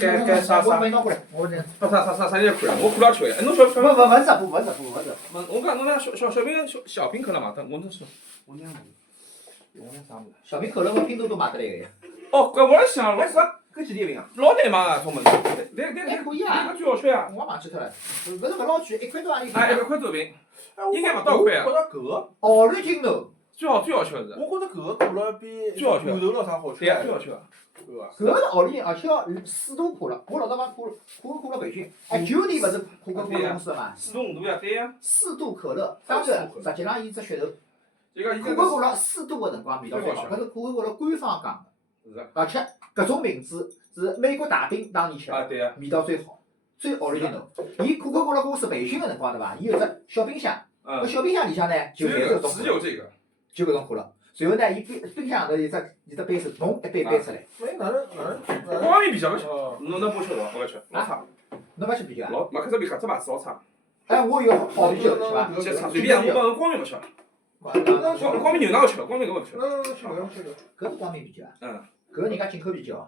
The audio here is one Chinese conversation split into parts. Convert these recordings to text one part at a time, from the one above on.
该啥啥？没拿过来，我这。不啥人看？我看了吃呀。侬小不这不。我讲侬那小饼小饼可能买的，我那是我那啥物事？小饼可乐我拼多多买得来个呀。哦，搿我来想，为啥？搿几钿饼啊？老难买啊，种物事。还可以啊。搿最好吃啊！我忘记脱了，勿是勿老贵，1块多洋钿。哎，1块多饼，应该勿到块啊。我觉着搿个奥利金头。最好吃是。我觉着搿个可乐比最好吃馒头咾啥好吃。对呀，最好吃个。对伐？搿个是奥利金，而且要4度可乐。我老早买可乐培训，哎，9年勿是可口可乐公司嘛4度5度呀，对呀。4度可乐，当然实际上伊只噱头。就讲可口可乐4度个辰光味道最好，搿是可口可乐官方讲的。是。而且搿种名字是美国大兵当年吃啊，对呀。味道最好，最奥利金头。伊可口可乐公司培训个辰光对伐？伊有只小冰箱，搿小冰箱里向呢就搿种，只有这个，就搿种可乐。然后呢，伊冰箱头有只杯子，侬一杯杯出来。哎，哪能？光明啤酒勿吃，侬不吃伐？我勿吃，老差。侬勿吃啤酒啊？老，搿只牌子老差。哎，我有好啤酒是伐？吃差随便，我讲光明勿吃。光明牛奶我吃了，光明搿勿吃。搿是光明啤酒啊？嗯。搿是人家进口啤酒。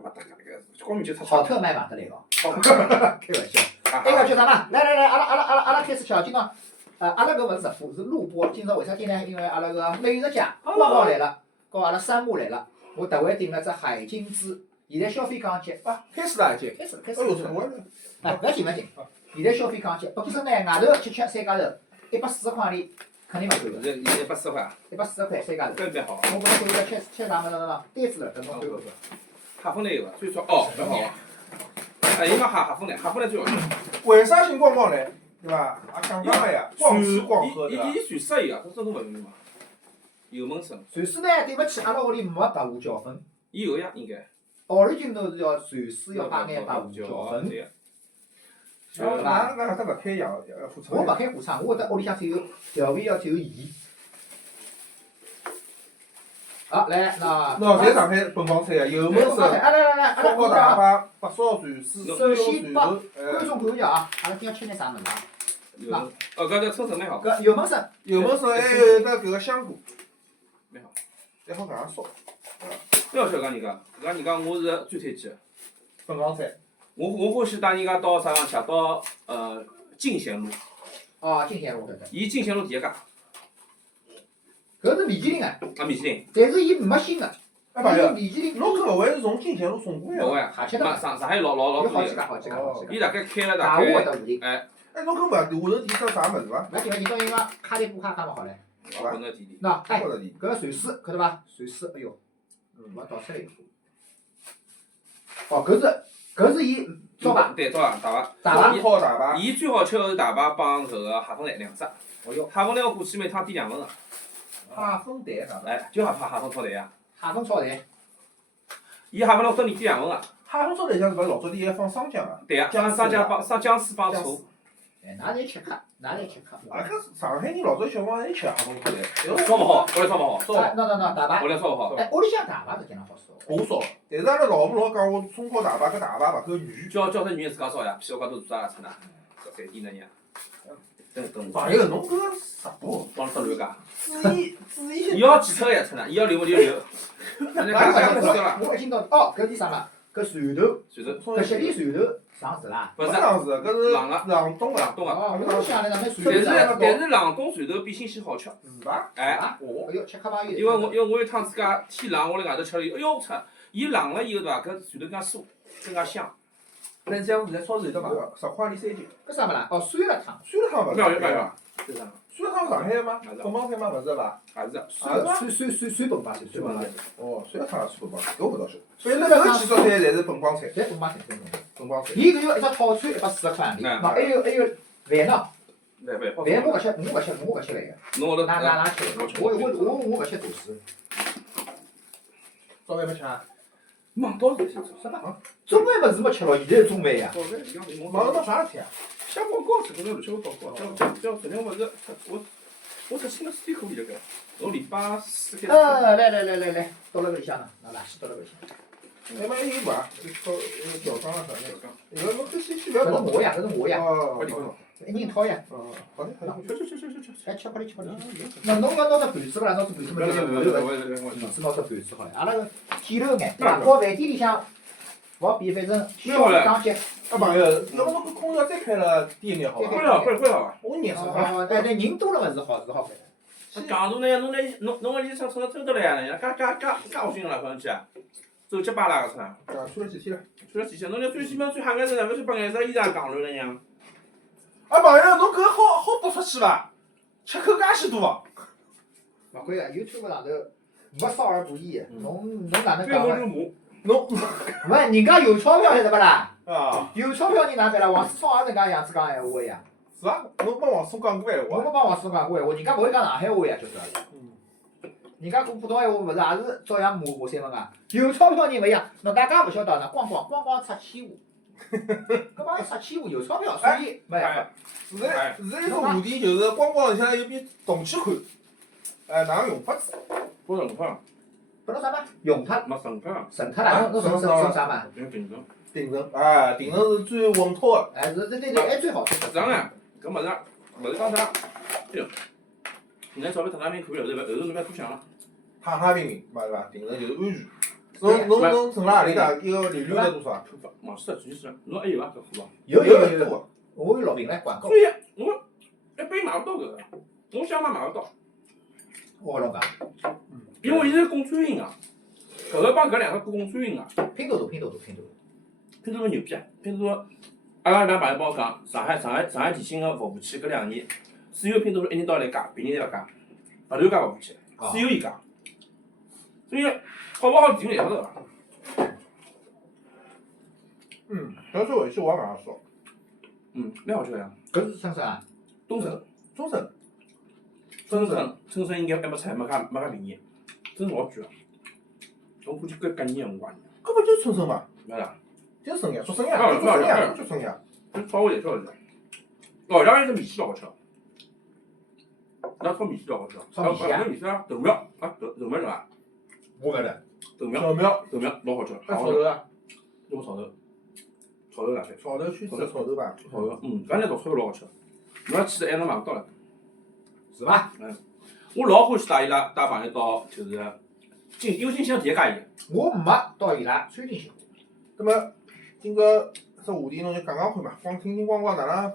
光明酒太好特卖买得来个。开玩笑。那个叫啥嘛？来，阿拉开始吃，今朝。阿拉搿勿是直播，是录播。今朝为啥体呢？因为阿拉个美食家光光来了，和阿拉山姆来了。我特为订了只海金滋，现在消费降级。开始了已经。开始。哎呦，我勿要紧。现在消费降级，本身呢外头吃3家头，140块钿肯定勿够个。现在140块。140块3家头。搿蛮好。我本来觉着吃啥物事喏，单子了，等侬看看。哈芬来有伐？最少哦，蛮好。哎，伊买哈芬来最好吃。为啥姓光光来？对伐？也讲了呀，光吃光喝对伐？伊传说伊个，搿真侬勿用嘛？油焖生。传说呢，对勿起，阿拉屋里没白胡椒粉。伊有呀，应该。奥利金头是要传说要摆眼白胡椒粉。那搿搭勿开洋火车。我勿开火窗，我搿搭屋里向只有调味料，只有盐。好，来那。侪上海本帮菜呀，油焖生、烧烤大排、白烧船丝、首先帮头。观众看一下啊，阿拉今朝吃眼啥物事啊？搿个称神蛮好。搿油焖生，还有搿个香菇，蛮好。再好搿样烧。不要笑讲人家，我是最推荐。本帮菜。我欢喜带人家到啥地方去？到进贤路。哦，进贤路对。伊进贤路第一家。搿是米其林啊。米其林。但是伊没新个。哎朋友，米其林。侬搿勿会是从进贤路送过来？勿会，上海老有多好几家。伊大概开了大概。我的附近。哎，侬搿下头店叫啥物事伐？勿紧，到伊讲卡店铺卡嘛好唻。好吧。喏，哎，搿个船丝看到伐？船丝，哎哟，我倒出来一个。哦，搿是伊招牌。对，招牌大排。伊最好吃个是大排帮搿个哈芬蛋两只。哦哟。哈芬蛋我过去每趟点2份个。哈芬蛋啥？哎，就哈芬炒蛋呀。哈芬炒蛋。伊哈芬蛋分你点2份个。哈芬炒蛋香是勿是老早底还放生姜啊？对呀，姜丝帮醋。哎，㑚侪吃客。搿上海人老早小辰光侪吃哈芬炒蛋。烧勿好，屋里烧勿好。喏，大排。屋里烧勿好。哎，屋里向大排实际上好烧。我烧，但是阿拉老婆老讲我葱烤大排，搿大排勿够软。叫只女人自家烧呀，屁股高头做啥出呢？搿3点呢娘。朋友，侬搿个直播帮得乱讲。注意些。伊要检测呀出呢，伊要留勿就留。我一听到哦，搿是啥嘛？搿船头，搿雪里船头上市啦？勿是上市，搿是冷冻个。哦，我想来哪能船头？但是冷冻船头比新鲜好吃。是伐？哎，哎哟，吃客朋友。因为我有趟自家天冷，我辣外头吃了，哎哟操！伊冷了以后对伐？搿船头更加酥，更加香。那像现在超市有得卖个，10块钿3斤。搿啥物事？哦，酸辣汤。酸辣汤勿是？不要。是啥？酸辣汤上海吗？本帮菜吗？勿是伐？还是。酸本帮菜。哦，酸辣汤也是本帮菜，搿我勿晓得。反正搿几道菜侪是本帮菜。侪本帮菜。本帮菜。伊搿有一只套餐140块钿，喏还有饭呢。饭我勿吃饭个。侬后头哪吃？我勿吃主食。早饭没吃啊？忙到是什么？中饭勿是没吃咯，现在中饭呀。忙到啥事体啊？下广告吃，搿种乱七八糟广告，叫昨天勿是我出新个3口里头个，从礼拜4开始。来，倒辣搿里向呢，拿垃圾倒辣搿里向。那么还有伐？调缸啊啥的。搿侬搿先去勿要搿是我呀。哦。一人一套呀。好的。哎，吃好哩。那侬要拿只盘子勿啦？拿只盘子嘛，就盘子拿只盘子好了。阿拉个简陋眼，对伐？和饭店里向勿好比，反正小鱼缸接。啊朋友，要么侬空调再开了低一眼好伐？会了，会了。我热死了。哦，但人多了么是好开。戆大呢，侬个衣裳穿了真得来呀，介恶心了，搿天气，走七巴拉个穿，啊，穿了几天了？穿了几天，侬连最起码最吓眼身，勿是把颜色衣裳戆乱了呀？啊朋友，侬搿好播出去伐？吃口介许多哦。勿可以个 ，YouTube 上头没少儿不宜，侬哪能对讲呢？我就骂。侬勿，人家有钞票晓得勿啦？啊，有钞票人哪办啦？王思聪也是搿能介样子讲闲话个呀。是伐？侬帮王松讲过闲话？我没帮王思聪讲过闲话，人家勿会讲上海话呀，就是。人家讲普通闲话勿是也是照样骂三文啊？有钞票人勿一样，侬大家勿晓得呢，光出气话。搿帮人出气话，有钞票，所以没办法。现在有个话题就是光里向有笔动起款，哪能用法子？不成法，拨侬啥嘛？用脱，没成法，剩脱了，侬剩啥嘛？有定成。定成，啊，定成是最稳妥个。哎，对，还最好。实际上呢，搿物事勿是讲啥，哎哟，现在钞票太平可以，后头侬勿要多想了。太平平，嘛是伐？定成就是安全。侬存辣何里搭？一个利率才多少？忘记了，具体是，侬还有伐？搿货伐？有，多。我有录屏来广告所。以我一杯买勿到搿个，我想买勿到，我跟侬讲，因为伊是共餐饮个，搿个帮搿两个共餐饮个，拼多多。拼多多牛逼啊！拼多多，阿拉朋友帮我讲，上海电信个服务器搿2年，只有拼多多一年到来加，别人侪勿加，勿乱加服务器，只有伊加。所以好勿好定勿晓得个。搿最回去我也买了少。蛮好吃个呀。搿是啥啊？东升，中升。春生应该还没菜，没介便宜，真是老贵个。我估计搿年辰光，搿勿就是春生嘛？没啦，就是生呀，做生呀，做生呀，做生呀。就炒我也炒一下。哦，然后是米线老好吃，那炒米线老好吃。炒米线啊？米线啊，豆苗啊，豆苗是伐？我搿的。豆苗老好吃，还炒头啊？用炒头哪些？炒头圈子的炒头吧。炒头，搿眼炒头老好吃，侬要去还能买勿到了。是伐？我老欢喜带朋友到就是因为金星第一家伊。我没到伊拉餐厅去过。葛末今个只话题侬就讲讲看嘛，光听听光哪能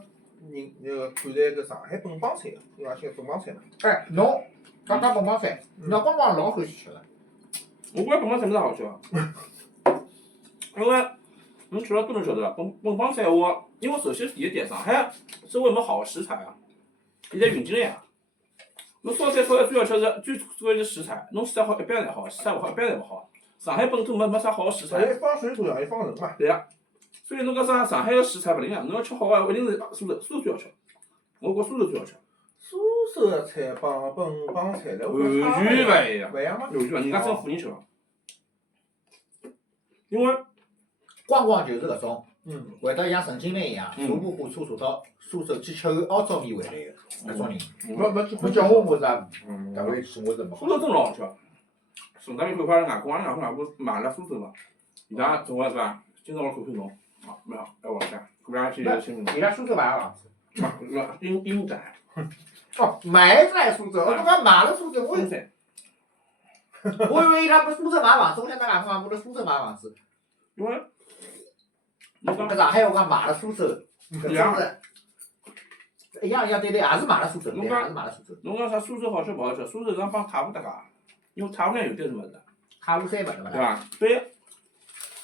人看待搿上海本帮菜个，因为也新本帮菜嘛。哎，侬讲本帮菜，侬光老欢喜吃个。我觉着本帮菜没啥好吃个，因为侬吃了都能晓得，本帮菜话，因为首先第一点，上海周围没好食材啊，现在运进来呀。侬烧菜最要吃是最主要是食材，侬食材好一般侪好，食材勿好一般侪勿好。上海本土没啥好食材。还放水煮，还放人嘛。对呀，所以侬讲啥上海个食材勿灵啊，侬要吃好个，一定是苏州最好吃。我觉苏州最好吃。苏州个菜帮本帮菜来，完全勿一样。勿一样吗？完全勿，人家真富人吃个。因为光就是搿种，会得像陈金梅一样，坐部火车坐到苏州去吃碗凹糟面回来个搿种人。侬叫我是啊，搿回去我是没。苏州真老好吃。顺带便看看阿拉外公，阿拉外公买了苏州嘛，伊拉总归是伐？今朝我看看侬，蛮好，还往下，过两天就请侬。伊拉苏州买个房子。应该。哦，买在苏州，我讲买了苏州，我以为伊拉不苏州买房子，我想咱外公讲不是苏州买房子。因为，侬讲搿上海话讲买了苏州，一样，对，也是买了苏州，对，也是买了苏州。侬讲啥苏州好吃勿好吃？苏州上帮塔湖搭界，因为塔湖上有点什么子，塔湖山嘛，对伐？所以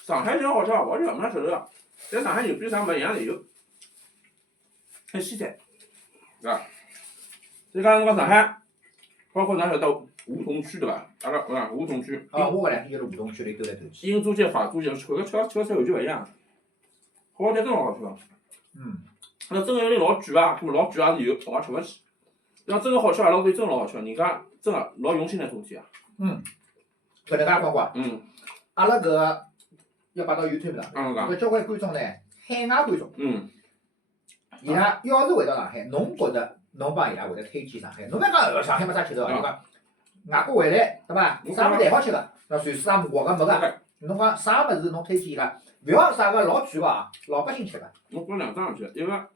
上海人好吃勿好吃没啥晓得个，在上海牛逼啥物事一样侪有，很西餐，对伐？所以讲侬讲上海，包括㑚晓得梧桐区对伐？阿拉梧桐区。我搿两天就是梧桐区里兜来兜去。英租界、法租界，吃个菜完全勿一样。好吃真老好吃个。那真个有点老贵啊，老贵也是有，我也吃勿起。要真个好吃，阿拉屋里真老好吃，人家真个老用心来做事啊。搿能介光光。阿拉搿个要摆到 YouTube 上，搿交关观众呢，海外观众。伊拉要是回到上海，侬觉着侬帮伊拉会得推荐上海？侬勿讲上海没啥吃头哦，就讲外国回来，对伐？啥物事侪好吃个，那随时也活个没个。侬讲啥物事侬推荐伊拉？勿要啥个老贵个啊，老百姓吃个。我讲两桩事体，一个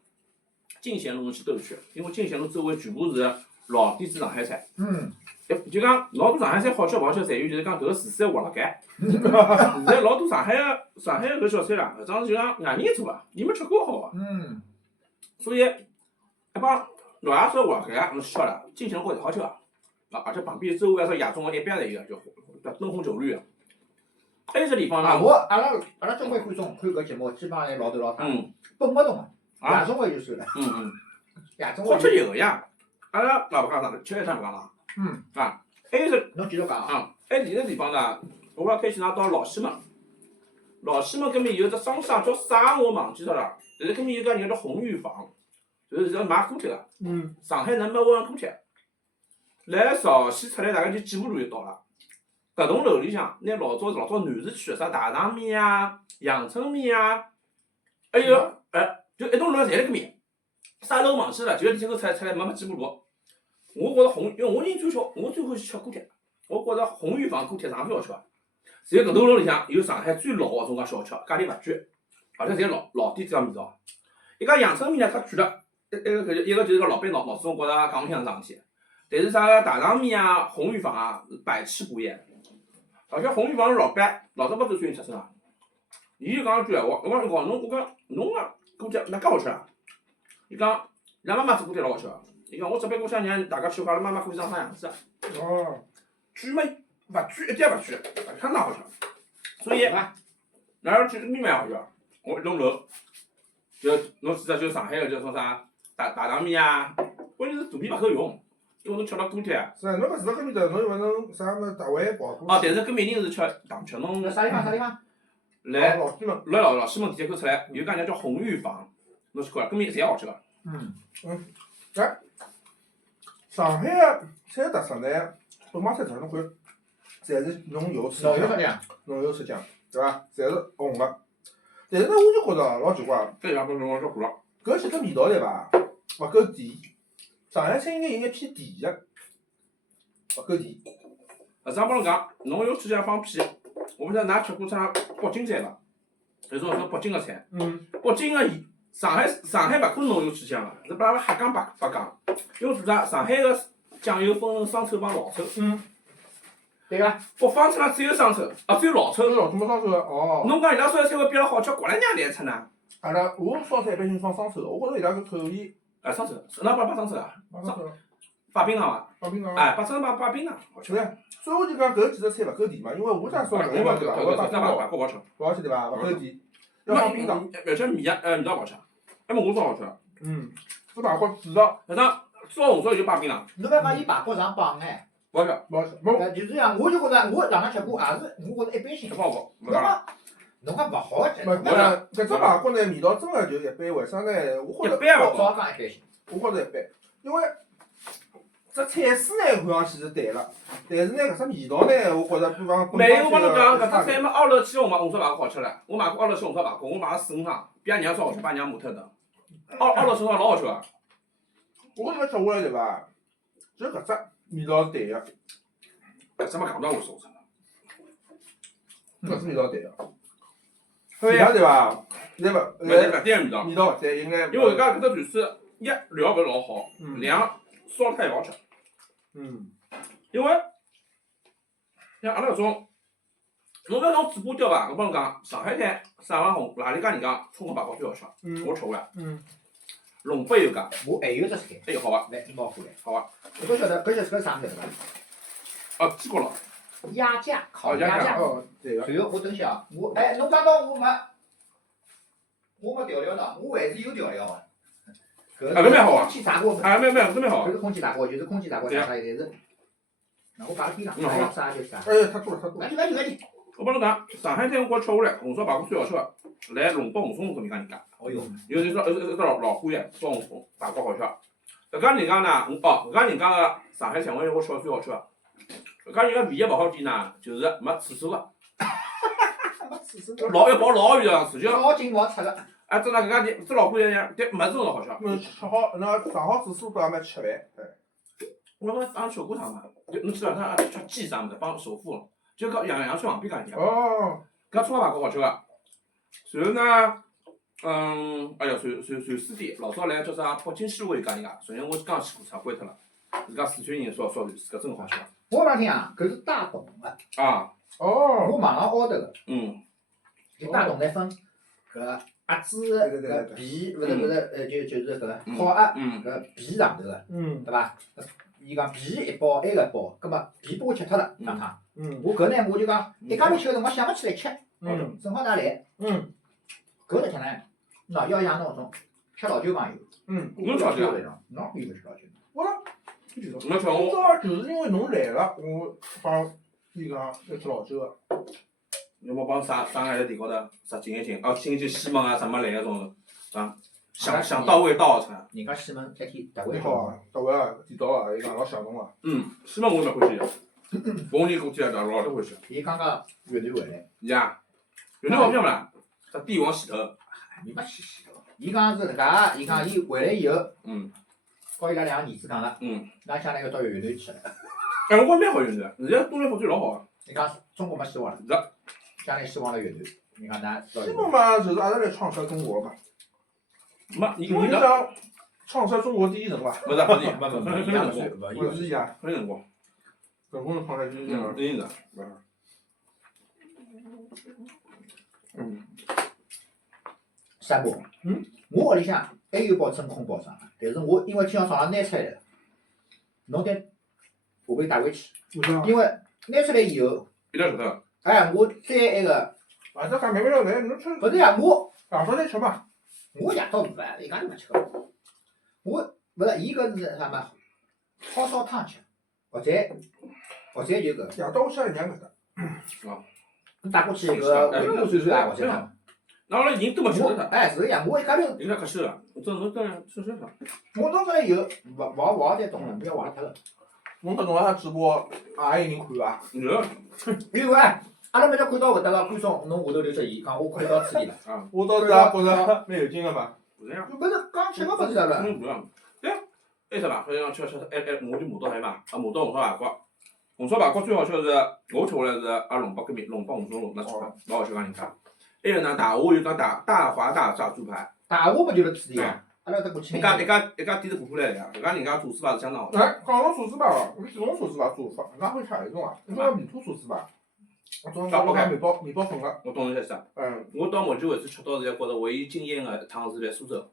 进贤路侬去兜一圈，因为进贤路周围全部是老底子上海菜。嗯，就讲老多上海菜好吃勿好吃，在于就是讲搿个厨师活辣盖。现在老多上海个搿小菜啦，搿桩就讲外人做啊，你没吃过好啊。嗯，所以一帮老爷子活辣盖，侬吃了，进城货侪好吃啊。而且旁边周围还是夜总会一边侪有，就灯红酒绿个。还有只地方啊，呢，阿拉交关观众看搿节目，基本上侪老头老太，嗯本不动个，啊夜总会就算了，嗯，夜总会好吃有个呀。阿拉勿讲啥，吃一餐勿讲啦。嗯，啊，还有只侬继续讲啊。啊，还有第个地方呢，我要开去㑚到老西门。老西门搿面有只商厦叫啥我忘记脱了，但是搿面有家人叫红玉坊，就是要卖锅贴个，嗯，上海number one锅贴。来朝鲜出来大概就几步路就到了。搿栋楼里向，拿老早南市区个啥大肠面啊、阳春面啊，还有就一栋楼侪辣搿面。啥楼忘记了，就今后出来没几步路。我觉着因为我人最小，我最欢喜吃锅贴。我觉着红玉坊锅贴上最好吃个。在搿栋楼里向有上海最老个种介小吃，咖喱勿卷，而且侪老底子个味道。伊讲阳春面呢太贵了，一个就是个老板脑子，我觉着讲勿清爽事体。但是啥个大肠面啊、红玉坊啊，百吃不厌。而且红玉坊个老板老早没做生意出身啊，伊就讲一句闲话，我讲侬个锅贴哪介好吃啊？伊讲伊拉妈妈做锅贴老好吃个。伊讲我只不过想让大家吃，阿拉妈妈锅贴长啥样子。哦，卷嘛勿卷，一点也勿卷，相当好吃。所以，哪要去面蛮好吃个。我一栋楼，就侬记得就上海个叫种啥大肠面啊，关键是肚皮勿够用。因为侬吃了锅贴，是啊，侬搿住辣搿面搭，侬又勿能啥么大胃跑过。但是搿面人是吃糖吃，侬啥地方？啥地方？来老西门。来老西门地铁口出来，有家人叫红玉坊，侬去看，搿面侪好吃个。哎，上海个菜特色呢，本帮菜特色侬看，侪是浓油赤酱，老有啥样？浓油赤酱，对伐？侪是红个。但是呢，我就觉着老奇怪，搿两分钟我吃苦了。搿些个味道对伐？勿够甜。上海菜应该有眼偏甜个，勿够甜。实际上帮侬讲，侬有赤酱放屁，我勿晓得㑚吃过啥北京菜伐？有种北京个菜，北京个上海勿可能浓油赤酱个，是把瞎讲白讲。因为做啥？上海个酱油分成生抽帮老抽。对个。北方菜只有生抽，只有老抽。老怎么烧手个？哦。侬讲伊拉烧菜会比阿拉好吃，过来娘难吃呢？阿拉我烧菜一般性放生抽的，我觉着伊拉搿口味。生抽，㑚把生抽啊？生抽。摆冰糖伐？摆冰糖。把生抽摆冰糖，好吃。对呀，所以我就讲搿几只菜勿够甜嘛，因为我家烧搿个嘛对伐？我摆冰糖，勿好吃。勿好吃对伐？勿够甜，要放冰糖。而且味道勿好吃，那么我烧好吃。是排骨味道。反正烧红烧就摆冰糖。侬勿讲伊排骨上绑眼。勿好吃。勿好吃。就是这样，我就觉着我上趟吃过，也是我觉着一般性。不好侬讲侬讲勿好吃。搿只排骨呢，味道真个就一般，为啥呢？我觉着早讲一般性。我觉着一般，因为只菜式呢看上去是对个，但是呢搿只味道呢，我觉着比方没有，我帮侬讲，搿只菜嘛，2楼去红烧排骨好吃了。我买过2楼去红烧排骨，我买了4、5趟，比阿娘烧好吃，把阿娘骂脱的。2楼红烧老好吃个。我搿吃下来对伐？就搿只味道是对个。搿只嘛讲勿到我烧出来。搿只味道对个。其他对伐？对勿？勿对味道。味道勿对，应该。因为搿只传水，一料勿是老好，2烧太勿好吃。因为像阿拉搿种，侬讲侬煮粿条伐？我帮侬讲，上海滩啥网红哪里家人家葱花排骨最好吃，我吃过呀。龙北有家。我还有只菜。还有好伐？来，冒火来。好伐？侬晓得搿是啥物事伐？鸡骨咯。鸭架，烤鸭架。哦，对个。随后我等下，侬讲到我没调料呢，我还是有调料个。搿蛮好啊。空气炸锅。蛮搿蛮好。搿是空气炸锅，就是空气炸锅炸出来，但是，那我摆辣边上，啥要啥就啥。太多了，太多了。赶紧。我帮侬讲，上海滩我吃下来，红烧排骨最好吃个，来龙北红松搿面讲人家。哦哟。有一只老花眼烧红松排骨好吃。搿家人家呢，搿家人家个上海菜我吃个最好吃个。搿家人家唯一勿好点呢，就是没厕所个。没厕所。要跑老远个，就老紧毛出个。真个搿家店，老花眼但物事真好吃。吃好，那上好厕所到外面吃饭。我刚刚吃过趟嘛，侬记得他吃鸡啥物事，帮首富，就搿杨村旁边家人家。搿葱花排骨好吃个。随后呢，哎呀，传师弟老早来叫啥北京西路有家人家，昨天我刚去过，错关脱了。自家四川人烧鱼，自家真好吃我讲听啊，搿是大董个，啊。哦，我网上 order 个，嗯就大董来分搿鸭子搿皮，勿是就是搿烤鸭嗯搿皮上头个，嗯对伐？伊讲皮一包，埃个一包，葛末皮拨我吃脱了，上趟。嗯我搿呢，我就讲一家头吃个辰光想勿起来吃，嗯正好㑚来，嗯搿只吃呢，喏，要像侬种吃老酒朋友，嗯，侬吃老酒啊来着，侬有没吃老酒？我讲，没吃我，今朝就是因为侬来了，我帮伊讲要吃老酒个。要么帮上海的地高头啥进一进，哦，进一进西门啊什么来个种啊，想到味道菜。人家西门一天特惠你好啊，大卫啊，地道啊，伊讲老想侬啊。西门我也蛮欢喜的，逢年过节的老是欢喜。伊刚刚越南回来，呀，有那好漂亮，啥帝王洗头，你没去洗头。伊讲是搿家，伊讲伊回来以后，嗯告伊拉两个儿子讲了，嗯，㑚将来要到越南去了。哎，我觉蛮好用的，现在东南发展老好啊。伊讲中国没希望了，是，将来希望了越南。你讲㑚到西越南门嘛，就是阿拉来创设中国嘛，没，你就跟我讲，是想创设中国第一人嘛，不是不是，伊讲勿算，勿我是呀，很辰光，总共创设第一人。一定的，三宝。我屋里向还有包真空包装，但是我因为今朝早上拿出来了，侬得下回带回去，为啥？因为拿出来以后，一定晓得。哎，我再那个，反正讲慢慢要来，侬吃勿是呀，我晚上再吃嘛。我夜到饭一家头没吃个，我勿是伊搿是啥嘛，炒烧汤吃，或者就搿，夜到我下来娘搿搭。带过去搿回锅涮涮啊，或者啥。那阿拉人都没吃我的，哎是个呀，我一家头，有点可惜了。这侬当然吃啥？我弄出来以后，勿好再动了，不要坏脱了。侬搿种啊直播也有人看伐？有，因为阿拉每朝看到搿搭个观众，侬下头就质疑，讲我看到此地了。我倒是也觉着蛮有劲个嘛。不这样。勿是讲吃个勿是啥了，不样。对呀，还啥嘛？好像吃，我就麻到海嘛，啊麻到红烧排骨，红烧排骨最好吃是，我吃下来是阿龙包跟面，龙包红烧肉那吃法，老好吃讲人家。还有呢，大华就讲大华大炸猪排，大话么就是此地啊，阿拉搭过去。一家店是过来的呀，搿家人家做糍粑是相当好吃。哎，讲到素糍粑哦，我这种素糍粑做法，俺会吃哪一种啊？你说米兔素糍粑，我总讲我买面包粉个。我懂侬意思啊。嗯。我到目前为止吃到现在觉着唯一惊艳的一趟是在苏州，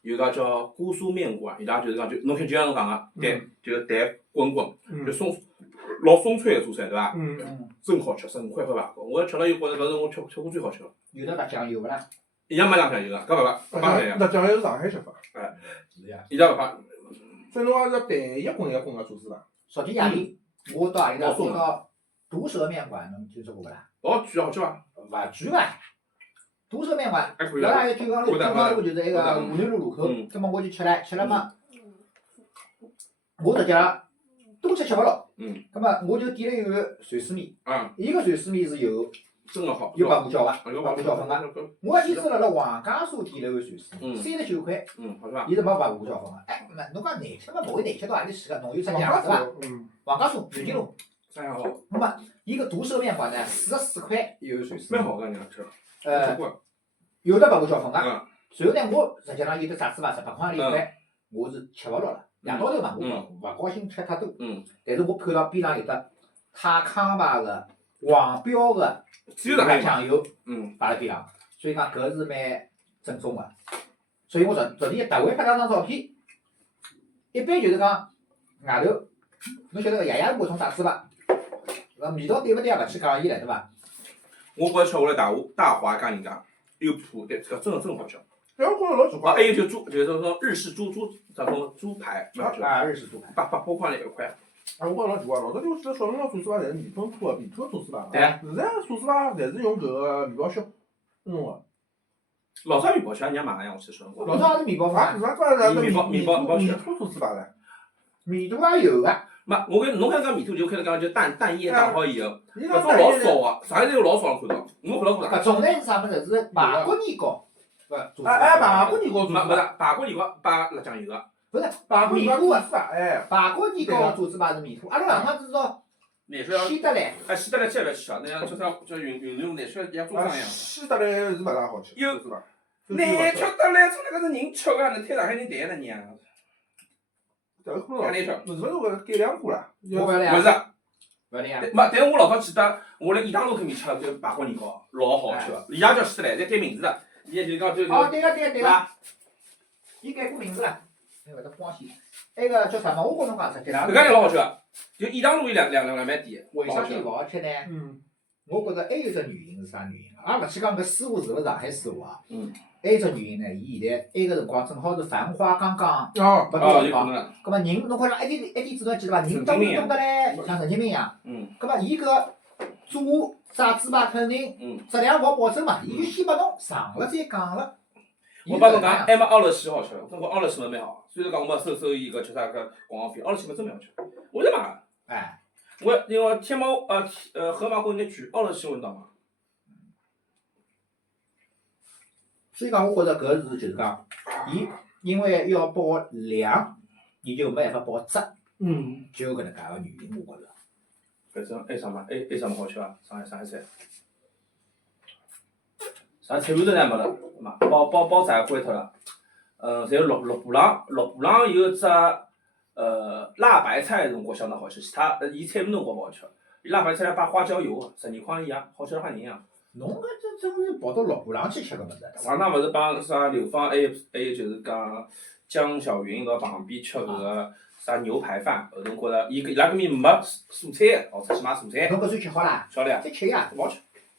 有家叫姑苏面馆，伊拉就是讲就侬看就像侬讲个，蛋就是蛋滚滚，就老松脆的做菜对伐？真好吃，10块排骨，我吃了以后觉着搿是我吃过最好吃个。有的辣酱油勿啦？一样没两酱油个，搿勿帮来呀。那酱油是上海吃法。是呀。伊拉勿帮。所以侬也是蛋一滚一滚个做是伐？昨天夜里我到何里搭？我到毒蛇面馆，侬听说过勿啦？老贵好吃伐？勿贵嘛。毒蛇面馆，还可以辣辣九江路，九江路就是那个湖南路路口，葛末我就吃了嘛，我直接多吃勿落。葛末我就点了一碗鳝丝面。伊个鳝丝面是有真个好。有白胡椒伐？有白胡椒粉伐？我一天子辣辣黄家沙点了碗鳝丝面，39块。好吃伐？伊是没白胡椒粉个。哎，侬讲难吃嘛，勿会难吃到何里去个？侬有只酱是伐？黄家沙南京路。三好。那么伊个毒蛇面馆呢，44块一碗鳝丝面。蛮好个，人家吃。有的白胡椒粉个。随后呢，我实际上有的炸糍粑18块1块，我是吃勿落了。夜到头嘛，我勿高兴吃太多。但是我看到边浪有得泰康牌个黄标个酱油，摆辣边浪，所以讲搿是蛮正宗个。所以我昨天特为拍两张照片。一般就是讲外头，侬晓得个爷爷搿种炸糍粑，味道对勿对也勿去讲伊唻，对伐？我觉着吃下来大华讲人家有铺对，搿真好吃。哎，我觉着老奇怪。还有就是说日式这种猪排，日式猪排。8块1块。我觉着老奇怪，老早就记得小辰光做糍粑侪是面粉铺个，面铺做糍粑。对啊。现在做糍粑侪是用搿个面包屑弄个。老早面包屑，人家买呀，我去说。老早也是面包啊，粉。啥关系？面包屑。面铺做糍粑唻。面肚也有个。没，我跟侬看讲面肚就开始讲就蛋液打好以后，搿种老少个，上海头有老少人看到，我看到过的。搿种呢是啥物事？是排骨年糕。排骨年糕做没是，排骨年糕摆辣酱油个。不是排骨面糊个，哎，排骨年糕做糍粑是面糊，阿拉上趟至少稀得来。稀得来吃勿吃啊？那样叫啥叫云南难吃像做饭一样。稀得来是勿大好吃。有是伐？难吃得来，做那个是人吃个，能推上海人谈个娘。迭个可能干点吃。 50分钟搿改良过了。我勿要勿是，勿要呀。但是我老早记得，我辣颐堂路搿面吃就排骨年糕，老好吃个。伊也叫希特来，侪改名字了。伊就讲就哦，对个对个对个，伐？伊改过名字了，那个光鲜。那个叫啥嘛？我跟侬讲实际上，搿家店老好吃个，就颐堂路有两爿店，为啥体老好吃。勿好吃呢？嗯。我觉着还有只原因是啥原因啊？阿勿去讲搿师傅是勿是上海师傅啊？嗯。还有只原因呢，伊现在埃个辰光正好是繁花刚刚哦。勿多辰光，有可能。葛末人侬看像一点子侬还记得伐？人当中懂得嘞，像陈清明一样。嗯。葛末伊搿做啥猪排肯定嗯。质量勿好保证嘛，伊就先拨侬上了再讲了。我帮侬讲，还没奥乐西好吃，中国奥乐西么蛮好。虽然讲我没收伊搿叫啥个广告费，奥乐西么真蛮好吃。我在买，哎，我因为天猫盒马会有眼贵，奥乐西我知道嘛。所以讲，我觉着搿是就是讲，伊因为要保量，伊就没办法保质，嗯。就搿能介个原因，我觉着。反正还啥嘛？还啥么好吃啊？上海菜。啥菜馆头侪没了，嘛包子也关脱了。侪有六布朗有只辣白菜，侬觉相当好吃，其他伊菜名侬觉勿好吃。伊辣白菜摆花椒油，12块一样，好吃得吓人呀。侬搿真是跑到六步浪去吃搿物事。上趟勿是帮啥刘芳，还有就是讲江小云搿旁边吃搿个啥牛排饭，后头觉着伊拉搿面没蔬菜，哦，出去买蔬菜，侬搿算吃好啦？晓得呀？再吃呀。勿好吃，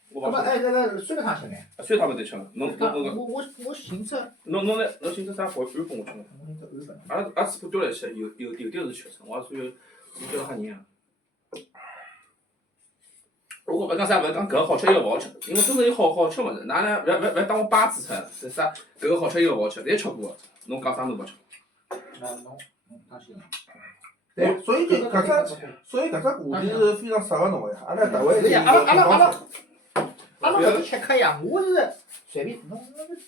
我勿搿么好吃。那个酸辣汤吃眼。酸汤勿得吃，侬我寻只，侬寻只啥活鱼拨我吃呢？我寻只安分。阿拉嘴巴叼来吃，有的是吃，我也所以觉得吓人啊。我勿讲啥，勿是讲搿个好吃，伊个勿好吃，因为真正有好吃物事，哪能勿当我巴子出来了？是啥？搿个好吃，伊个勿好吃，侪吃过个。侬讲啥侬勿吃？侬当心了。对，所以搿只话题是非常适合侬个呀。阿拉特为对呀，阿拉搿是吃客呀，我是随便侬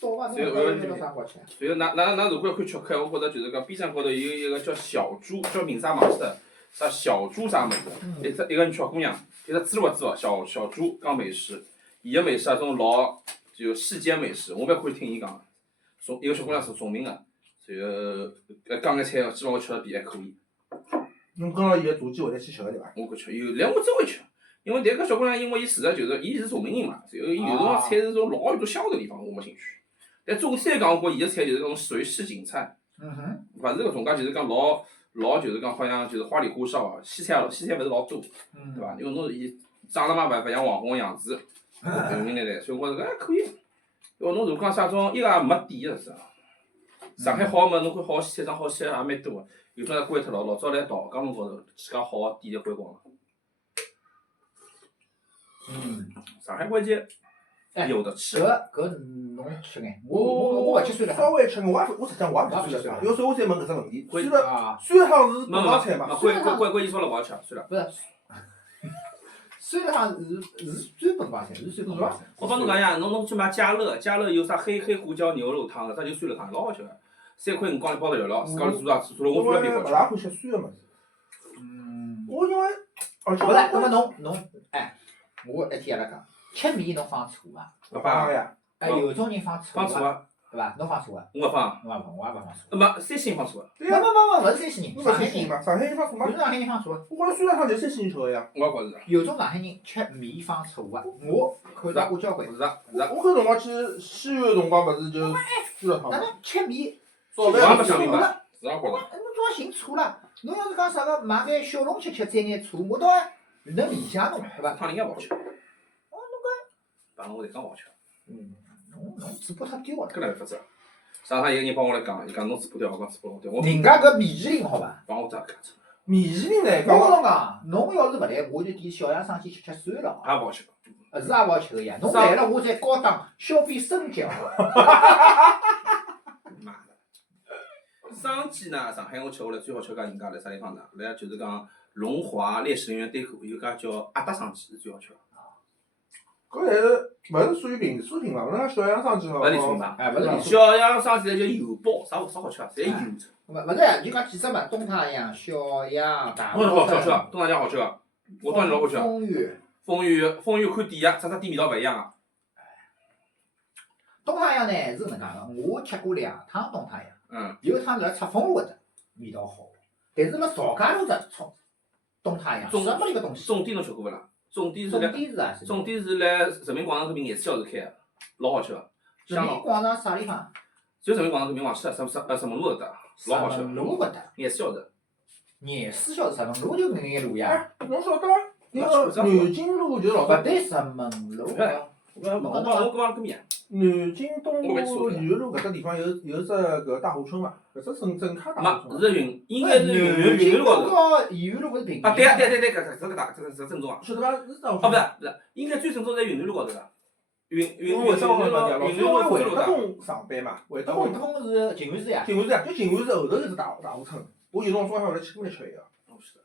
倒伐？侬搿有啥好吃？随后，㑚如果看吃客，我觉着就是讲 B 站高头有一个叫小猪，叫名啥忘记脱，啥小猪啥物事，一个小姑娘，一个滋哦，小猪讲美食，伊个美食啊种老就世间美食，我蛮欢喜听伊讲。一个小姑娘是崇明个，然后讲个菜基本我吃了遍还可以。侬跟牢伊个做机会再去吃个对伐？我搿吃，来我真会吃，因为迭个小姑娘，因为伊事实就是伊是崇明人嘛，然后伊有辰光菜是种老有多香个地方，我没兴趣。但总体来讲，我觉伊个菜就是搿种属于市井菜，勿是搿种介就是讲老就是讲好像就是花里胡哨啊，西餐勿是老多，对伐？因为侬伊长得嘛勿像网红个样子，平平淡淡，所以我觉着搿还可以。因为侬如果讲啥种一个也没点个是。上海好个物事，侬看好个西餐厅、好西餐也蛮多个，有种也关脱了。老早来稻江路高头，几家好个店侪关光了。上海关键有的吃。搿侬吃眼，我勿吃酸辣汤。稍微吃，我实际上我也勿吃酸辣汤。要是我再问搿只问题，酸辣汤是本帮菜嘛？关伊说了勿好吃，算了。不是，酸辣汤是最本帮菜，是最本帮菜。我帮侬讲呀，侬去买家乐有啥黑胡椒牛肉汤，搿只就酸辣汤，老好吃个，3块5角钿包得了，自家里做了，我做了便好吃。勿大欢喜吃酸个物事。我因为而且不是，那么侬我一天阿拉讲，吃面侬放醋伐？勿放个呀。有种人放醋放醋啊，对伐？侬放醋啊？我勿放。侬也勿，我也勿放醋。没山西人放醋个。对呀。勿是山西人，侬上海人。勿山西人嘛？上海人放醋嘛？有种上海人放醋个。我觉着酸辣汤就是山西人吃个呀。我也觉着是。有种上海人吃面放醋个，我看到过交关。是。我搿辰光去西安个辰光，勿是就酸辣汤哪嘛？能吃面？我也没想明白。是啊，觉着。侬总要寻醋啦！侬要是讲啥个买眼小笼吃，沾眼醋，我倒还能理解侬，对伐？汤里向勿好吃。侬搿。帮侬侪讲勿好吃。侬嘴巴太刁了。搿哪办法子？上趟有个人帮我来讲，伊讲侬嘴巴刁，我讲嘴巴老刁。人家搿米其林好伐？帮我咋讲出？米其林呢？我跟侬讲，侬要是勿来，我就点小洋生去吃酸了。也勿好吃。是也勿好吃个呀。侬来了，我再高档消费升级。妈的！生煎呢，上海我吃下来最好吃家人家辣啥地方呢？辣就是讲龙华烈士陵园对口有家叫阿达生煎是最好吃个。搿还是勿是属于连锁品牌？勿是讲小洋生煎勿是连锁品牌，勿是连锁。小洋生煎叫油包，啥好吃啊？侪油。勿是，就讲几只嘛，东太阳、小洋、大好吃，东太阳好吃个，我当然老欢喜个。风雨看店个，只店味道勿一样个。东太阳呢是搿能介个，我吃过2趟东太阳。嗯。有一趟辣赤峰路搿搭，味道好。但是辣曹家路只冲东太阳，什么里个东西？总店侬吃过勿啦？总店是总来店是啊，总店是来人民广场搿边夜市小时开个，老好吃个。人香港民广场啥地方？就人民广场搿边忘记了，什么路搿搭，老好吃石门路搿搭。夜市小时。夜市晓得石门路就搿眼路呀，哎，侬晓得那个南京路就老早，勿对石门路。我搿往搿面。南京东路沿路搿只地方有只搿大湖村嘛，搿只正卡大湖没，村。是应该是云云路高头。和沿路勿是平啊，对啊，对，搿正宗啊。晓得伐？是大湖哦，村。不是，应该最正宗在云南路高头个。云我上南路，老云南路我会福州路的。德丰上班嘛，会德丰。东是静安寺呀。静安寺呀，就静安寺后头有只大湖村，我有辰光中午回来去过来吃一个，哦，是的。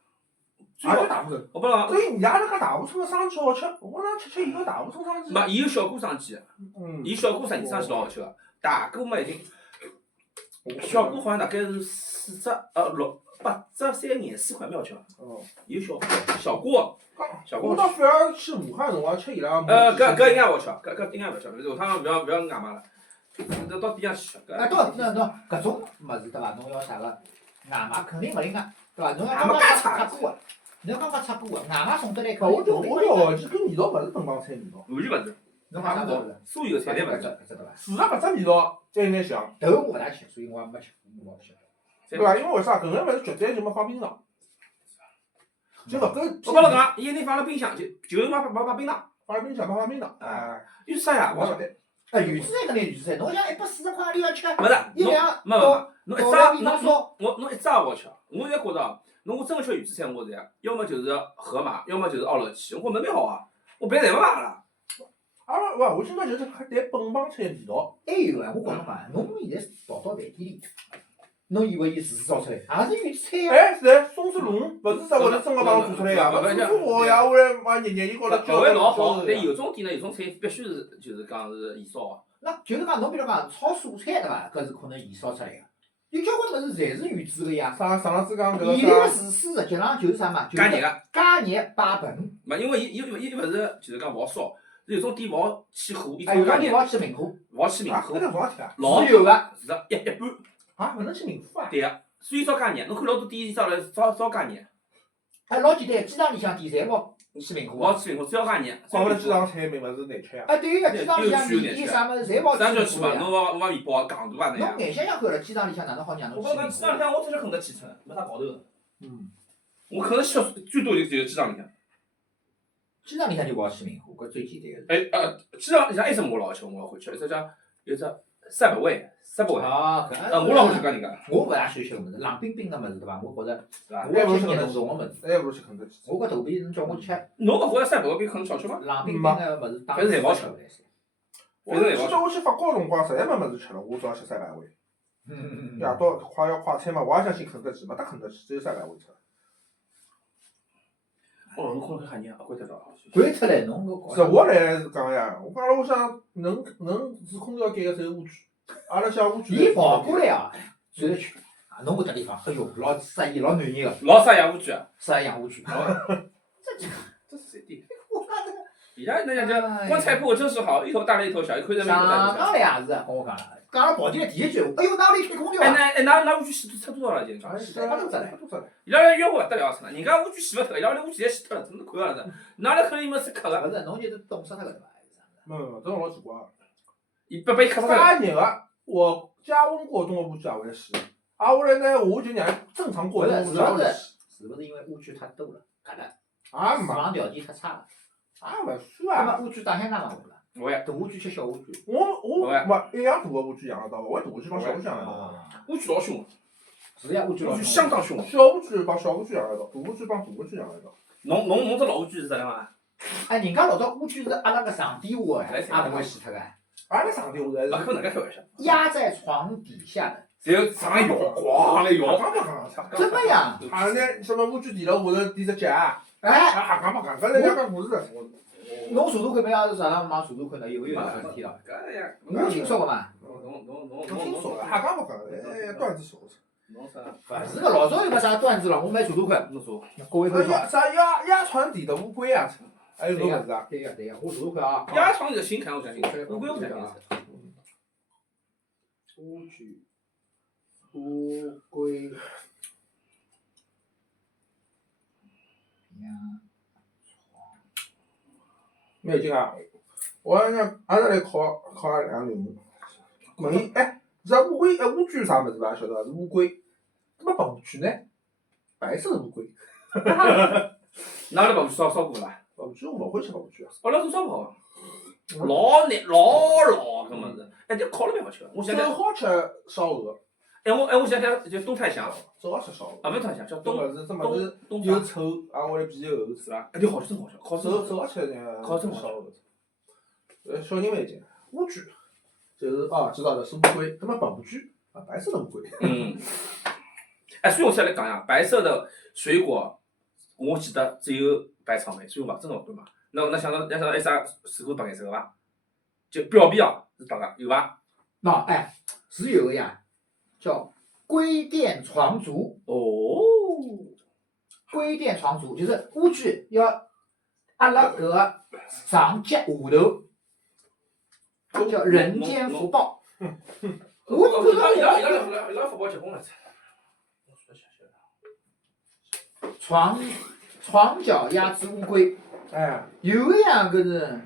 也就大湖村。我不知道。所以人家那个大湖村个生鸡好吃，我想吃伊个大湖村生鸡。没，伊有小锅生鸡，嗯。伊小锅生鸡老好吃个，大锅嘛已经。小锅好像大概是8只3廿4块，蛮好吃个。哦。有小锅。小锅。我倒反而去武汉辰光吃伊拉。搿应该好吃，搿应该勿吃，下趟勿要外卖了，到店上去吃。啊，侬搿种物事对伐？侬要啥个外卖肯定勿灵个，对伐？侬要刚刚擦过个，侬要刚刚擦过个，外卖送得来肯定我调去搿味道勿是本帮菜味道，完全勿是。侬讲啥物事？所有菜侪勿是。搿只对伐？除了搿只味道，再有眼像。头我勿大吃，所以我也没吃，我勿晓得。对伐？因为为啥？搿个物事绝对就没放冰糖，就勿够。我帮侬讲，伊拿放辣冰箱，就没冰糖。放冰箱，放冰糖。哎。有啥呀？我晓得。原子菜搿眼原子菜，侬想140块钿要吃，勿是，一两没，侬一只侬一只也勿好吃。我现在觉着，侬我真个吃原子菜，我是要么就是盒马，要么就是奥乐奇，我觉着蛮好啊，我别的侪勿买了。我今朝就是带本帮菜味道。还有啊，我告侬讲，侬现在跑到饭店里，侬以为伊厨师烧出来，也是原子菜呀。哎，是松鼠笼，勿是啥会得真个帮做出来呀？做好呀，我来往热伊高头浇。勿会老好，但有种店呢，有种菜必须是就是讲是现烧个。那就是讲，侬比如讲炒蔬菜对伐？搿是可能现烧出来个。有交关物事侪是原汁个呀。上浪子讲搿个伊拉个厨师实际上就是啥嘛？加热个。加热摆盆。没，因为伊勿是就是讲勿好烧，是有种店勿好起火，伊有种店勿好起明火。勿好起明火。搿个勿好听啊。老是有个。是的，一般。啊，勿能起明火啊？对个，所以烧加热，侬看老多店烧来烧加热。哎，老简单，机场里向店侪勿起明火。勿好起明火，只要加热。怪勿得机场菜名勿是难吃呀。啊，对个，机场里向面店啥物事侪勿好起啥叫去嘛？明火呀。侬往面包戆大啊那样。侬眼想想看了，机场里向哪能好让侬起明火？机场里向我只是肯德基吃，没啥搞头个。嗯。我肯德基最多就是机场里向。机场里向就勿好起明火，搿最简单个。机场里向还有什么我老吃，我老欢喜，一只叫有只赛百味。哦，我老欢喜搿人家。我勿大喜欢吃个物事，冷冰冰个物事对伐？我觉着，我要吃热冻冻个物事。还不如吃肯德基。我搿肚皮侬叫我吃。侬勿觉着赛百味比肯德基好吃吗？冷冰冰个物事，当然侪勿好吃。我记得我去法国辰光，实在没物事吃了，我主要吃赛百味。夜到快餐嘛，我也想去肯德基，没得肯德基，只有赛百味吃。侬可能吓人啊，关脱了。关脱了，侬搿搞。实话来讲呀，我讲了，我想能是空调改个只有乌龟，阿拉小乌龟。伊跑过来啊，转了圈，啊，侬搿搭地方，哎哟，老适意，老暖人个。老适养乌龟啊。适合养乌龟。这是谁的？伊拉那叫光菜谱真是好，一头大了一头小，一看人没上刚来也是，跟我讲了，讲了跑题的第一句，哎哟，哪里开空调啊？那乌龟洗出多少了？今朝？8多只嘞。伊拉约会勿得了，是人家乌龟洗勿脱，伊拉乌龟侪洗脱了，真是看样子。哪里可能伊们是磕个？勿是，侬就是冻死脱个对伐？没，这种老奇怪个。伊被磕死脱。加热个，我加温过冬个乌龟也会洗。啊，后来呢，我就让正常过冬乌龟也会洗。是勿是因为乌龟太多了，搿了？啊，饲养条件太差了。啊，勿算啊。那么乌龟打香港嘛会伐？会。大乌龟吃小乌龟。我一样大个乌龟养得到伐？我大乌龟帮小乌龟养得到。乌龟老凶。是呀，乌龟老凶。相当凶。小乌龟帮小乌龟养得到，大乌龟帮大乌龟养得到。侬只老乌龟是啥样啊？哎，人家老早乌龟是阿拉个床底下个，也勿会洗脱个。阿拉床底下是。可能开玩笑。压在床底下的。只有上来摇，咣来摇。怎么样？还那什么乌龟垫辣下头垫只脚。哎。瞎讲勿讲？搿是人家讲故事的。侬查查看没啊？是上趟网查查看的，有搿事体了。侬听说过伐？侬听说了？瞎讲勿讲？哎，段子说说。勿是个，老早有个啥段子了，我没查查看。侬说。各位观众。啥压床底的乌龟啊？还有啥物事啊？对个，我查查看啊。压床底的心坎，我相信。乌龟我相信。乌龟。蛮有劲啊！我讲阿拉来考阿拉两个囡恩，问伊哎，是乌龟乌龟啥物事伐？晓得伐？是乌龟。那么白乌龟呢？白色的乌龟。哪里白烧过啦？白乌龟我勿欢喜白乌龟啊。阿拉做烧烤，老难老搿物事，哎，这烤了蛮好吃个。我想想，只好吃烧鹅，我想想，就东太香，只好吃烧鹅。啊，勿是东太香，叫东这物事，这物事东又臭，啊，我来皮又厚，是伐？哎，就好吃，真好吃，烤只手好吃点烤真好吃烧鹅。小人蛮劲，乌龟就是知道了是乌龟，那么白乌龟啊，白色的乌龟。嗯，哎，所以我现在来讲呀，白色的水果，我记得只有白草莓，所以我真的勿会买。那想到还啥水果白颜色个伐？就表皮啊是白个，有伐？哎，是有个呀，叫龟殿床足。哦，龟殿床足就是乌龟要压辣搿个长脚下头，叫人间福报。我觉着伊拉福报结棍了。床脚丫子乌龟，哎，有个呀，搿是，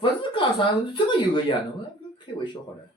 勿是讲啥，真个有个呀，侬开玩笑好了。